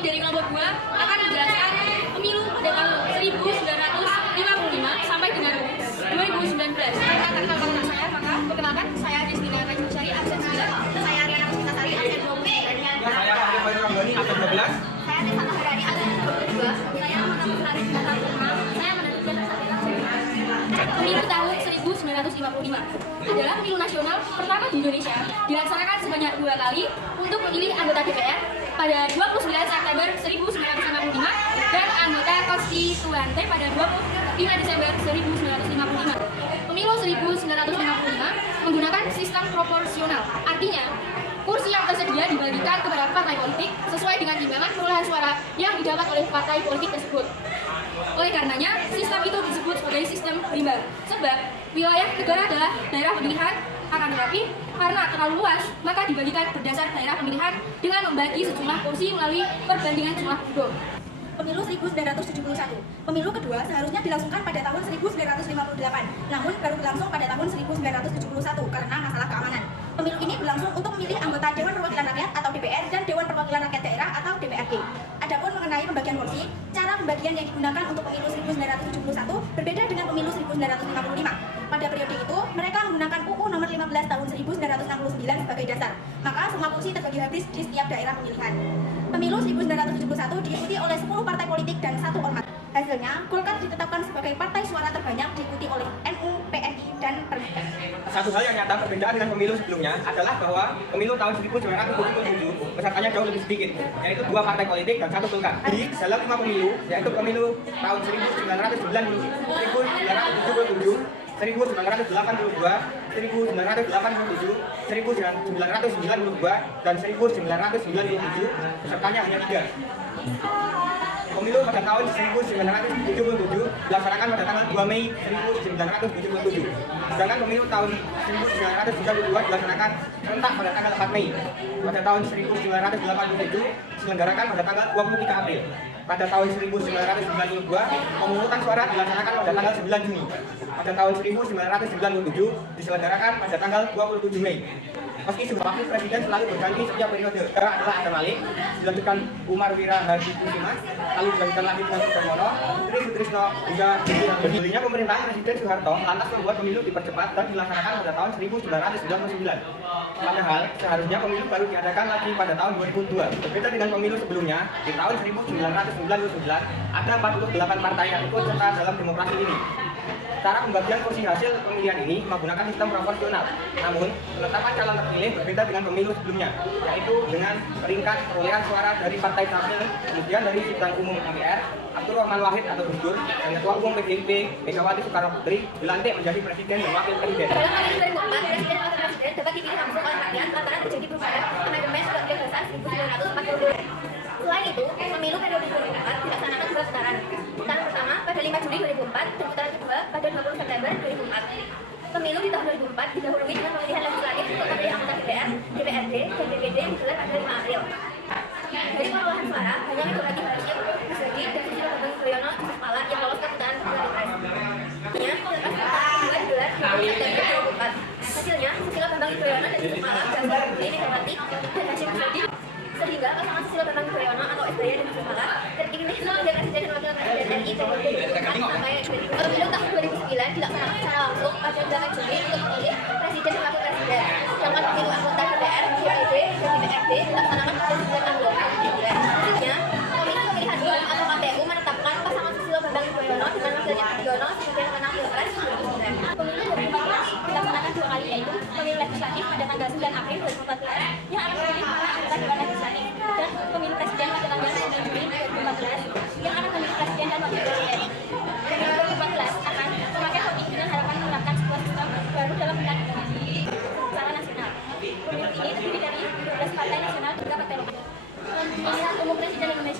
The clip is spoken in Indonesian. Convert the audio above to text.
dari kelompok 2 akan menjelaskan pemilu pada tahun 1955 sampai dengan 2019. Perkenalkan saya, maka perkenalkan saya Rizkina Najmusyari, absen 9. Saya Ariana Kustasari, absen 20. Saya Fahri Ranggani, absen 12. Saya Tessa Maharani, absen 22. Saya Muhammad Haris Nataruma, saya menentukan pemilu tahun 1955 adalah pemilu nasional pertama di Indonesia, dilaksanakan sebanyak 2 kali untuk memilih anggota DPR pada 29 September 1955 dan anggota konstituante pada 25 Desember 1955. Pemilu 1955 menggunakan sistem proporsional, artinya kursi yang tersedia dibagikan kepada partai politik sesuai dengan timbangan perolehan suara yang didapat oleh partai politik tersebut. Oleh karenanya, sistem itu disebut sebagai sistem berimbang. Sebab wilayah negara adalah daerah pemilihan, akan tetapi karena terlalu luas, maka dibagikan berdasar daerah pemilihan dengan membagi sejumlah kursi melalui perbandingan jumlah penduduk. Pemilu 1971. Pemilu kedua seharusnya dilangsungkan pada tahun 1958, namun baru berlangsung pada tahun 1971 karena masalah keamanan. Pemilu ini berlangsung untuk memilih anggota Dewan Perwakilan Rakyat atau DPR dan Dewan Perwakilan Rakyat Daerah atau DPRD. Adapun mengenai pembagian kursi, cara pembagian yang digunakan untuk pemilu 1971 berbeda dengan pemilu 1955. Pada periode itu, mereka menggunakan UU nomor 15 tahun 1969 sebagai dasar. Maka semua kursi terbagi habis di setiap daerah pemilihan. Pemilu 1971 diikuti oleh 10 partai politik dan 1 ormas. Hasilnya, Golkar ditetapkan sebagai partai suara terbanyak diikuti oleh NU, PNI, dan Permika. Satu hal yang nyata berbeda dengan pemilu sebelumnya adalah bahwa pemilu tahun 1977 pesertanya jauh lebih sedikit, yaitu 2 partai politik dan 1 Golkar. Di dalam 5 pemilu, yaitu pemilu tahun 1990, 1977, 1982, 1987, 1992, dan 1997, pesertanya hanya 3. Pemilu pada tahun 1977 dilaksanakan pada tanggal 2 Mei 1977. Sedangkan pemilu tahun 1992 dilaksanakan serentak pada tanggal 4 Mei. Pada tahun 1987 diselenggarakan pada tanggal 23 April. Pada tahun 1992 pemungutan suara dilaksanakan pada tanggal 9 Juni. Pada tahun 1997 diselenggarakan pada tanggal 27 Mei. Meski sebuah wakil presiden selalu berganti setiap periode, adalah Adam Malik, dilanjutkan Umar Wira Hadi Kusuma, lalu dilanjutkan lagi dengan Sudarmono, Tri Sutrisno, hingga berdirinya pemerintahan Presiden Soeharto lantas membuat pemilu dipercepat dan dilaksanakan pada tahun 1999. Padahal seharusnya pemilu baru diadakan lagi pada tahun 2002. Berbeda dengan pemilu sebelumnya, di tahun 1999 ada 48 partai yang ikut serta dalam demokrasi ini. Cara pembagian kursi hasil pemilihan ini menggunakan sistem proporsional. Namun, penetapan calon terpilih berbeda dengan pemilu sebelumnya, yaitu dengan peringkat perolehan suara dari partai tampil, kemudian dari sidang umum MPR, Abdurrahman Wahid atau Gus Dur, dan Ketua Umum PDIP, Megawati Soekarno Putri, dilantik menjadi presiden dan wakil presiden. Dalam pemilu 2004, presiden dan wakil presiden dapat dipilih langsung oleh rakyat lantaran terjadi perubahan amandemen Undang-Undang Dasar 1942. Selain itu, pemilu periode 2004 dilaksanakan 2 putaran. Putaran pertama pada 5 Juli 2004 dan putaran kedua pada 20 September 2004. Pemilu di tahun 2004 didahului dengan pemilihan legislatif untuk memilih anggota DPR, DPRD, dan DPD yang digelar pada 5 April. Dari perolehan suara, hanya Megawati Soekarno Putri dan Susilo Bambang Yudhoyono Yusuf Kala yang lolos ke putaran kedua pilpres. Hasilnya, putaran kedua digelar 20 September 2004. Hasilnya, Susilo Bambang Yudhoyono dan Yusuf Kala gagal memilih Megawati dan Hashim Ashari, sehingga pasangan Susilo Bambang Yudhoyono atau SBY dan Yusuf Kala terpilih sebagai presiden dan wakil presiden RI periode 2004 sampai 2009. Pemilu tahun 2009 dilaksanakan secara langsung pada 8 Juli untuk memilih presiden dan wakil presiden. Sedangkan pemilu anggota DPR, DPD, dan DPRD dilaksanakan pada 9 April 2009. Hasilnya, Komisi Pemilihan Umum atau KPU menetapkan pasangan Susilo Bambang Yudhoyono dengan wakilnya Budiono sebagai pemenang Pilpres 2009. Pemilu 2014 dilaksanakan 2 kali, yaitu pemilu legislatif pada tanggal 9 April 2014 yang akan memilih para anggota Dewan Legislatif, dan pemilu presiden pada tanggal 9 Juli 2014 yang akan memilih presiden dan wakil presiden. Pemilu 2014 akan semakin rumit dengan harapan menerapkan sebuah sistem baru dalam undang-undang secara nasional. Pemilu ini terdiri dari 12 partai nasional dan 3 partai lokal. Pemilihan umum presiden Indonesia